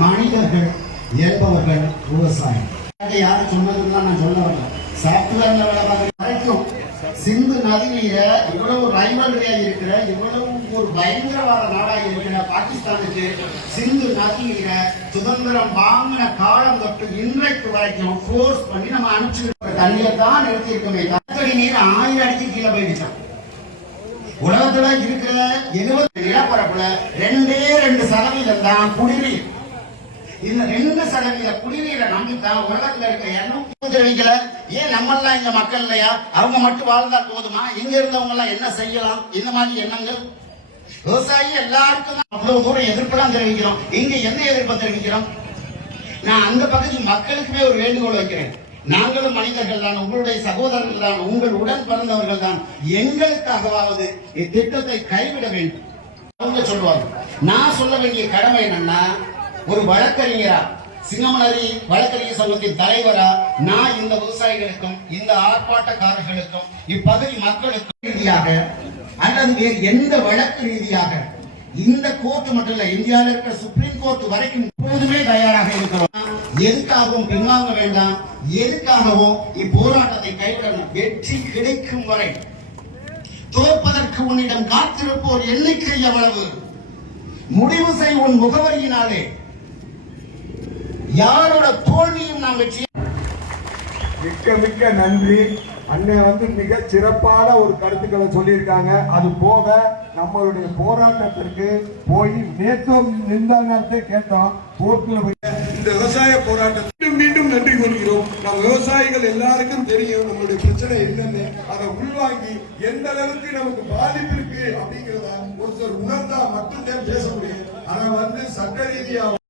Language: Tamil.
மனிதர்கள் ஏற்பவர்கள் விவசாயம் யாரு சொன்னதுன்னா நான் சொல்ல வரல. சாப்ட்வேர்ல வேலை பார்க்குற வரைக்கும் சிந்து நதியில இவ்வளவு ரைவல்ரியா இருக்கிற இவ்வளவு ஒரு பயங்கரவாத நாடாக இருக்கிற பாகிஸ்தானுக்கு சிந்து நதியில சுதந்திரம் வாங்கின காலம் தொட்டு இன்றைக்கு வரைக்கும் போர்ஸ் பண்ணி நம்ம அனுப்பிச்சு தண்ணியை தான் நிறுத்தி இருக்கோமே. தண்ணி நீர் 1000 அடிக்கு கீழே போயிடுச்சான். உலகத்துல இருக்கிற 70 நிலப்பரப்புல 2% தான் குடிநீர். இந்த 2% குடிநீரை நம்பித்தான் உலகத்துல இருக்க தெரிவிக்கல. ஏன் நம்ம எல்லாம் இங்க மக்கள் இல்லையா? அவங்க மட்டும் வாழ்ந்தால் போதுமா? இங்க இருந்தவங்க எல்லாம் என்ன செய்யலாம்? இந்த மாதிரி எண்ணங்கள் விவசாயி எல்லாருக்கும் தான் அவ்வளவு தூரம் எதிர்ப்பெல்லாம் தெரிவிக்கிறோம். இங்க என்ன எதிர்ப்பை தெரிவிக்கிறோம்? நான் அந்த பகுதி மக்களுக்குமே ஒரு வேண்டுகோள் வைக்கிறேன். நாங்களும் மனிதர்கள் தான், உங்களுடைய சகோதரர்கள் தான், உங்கள் உடன் பிறந்தவர்கள் தான். எங்களுக்காகவாவது இத்திட்டத்தை கைவிட வேண்டும். அவங்க சொல்லுவாங்க. நான் சொல்ல வேண்டிய கடமை என்னன்னா, ஒரு வழக்கறிஞரா, சிங்கமனரி வழக்கறிஞர் சங்கத்தின் தலைவரா நான் இந்த விவசாயிகளுக்கும் இந்த ஆர்ப்பாட்டக்காரர்களுக்கும் இப்பகுதி மக்களுக்கும் ரீதியாக அல்லது வேறு எந்த வழக்கு ரீதியாக இந்த கோர்ட் மட்டும் இல்ல, இந்தியாவில் இருக்கிற சுப்ரீம் கோர்ட் வரைக்கும் எப்போதுமே தயாராக இருக்கிறோம். எதுக்காகவும் பின்வாங்க வேண்டாம். எதுக்காகவும் இப்போராட்டத்தை கைவிடணும். வெற்றி கிடைக்கும் வரை தோற்பதற்கு உன்னிடம் காத்திருப்போர் எண்ணிக்கை எவ்வளவு? முடிவு செய் உன் முகவரியினாலே. யாரோட தோல்வியும் நாம் வெற்றி. மிக்க மிக்க நன்றி. அண்ணன் மிக சிறப்பான ஒரு கருத்துக்களை சொல்லியிருக்காங்க. அது போக நம்மளுடைய போராட்டத்திற்கு போய் நேற்று நிர்ணயத்தை கேட்டோம். கோர்ட்டில் இந்த விவசாய போராட்டத்தை மீண்டும் நன்றி கொள்கிறோம். நம் விவசாயிகள் எல்லாருக்கும் தெரியும் நம்மளுடைய பிரச்சனை என்னன்னு. அதை உள்வாங்கி எந்த அளவுக்கு நமக்கு பாதிப்பு இருக்கு அப்படிங்கிறத ஒருத்தர் உணர்ந்தா மட்டும்தான் பேச முடியும். அதை சட்ட ரீதியாக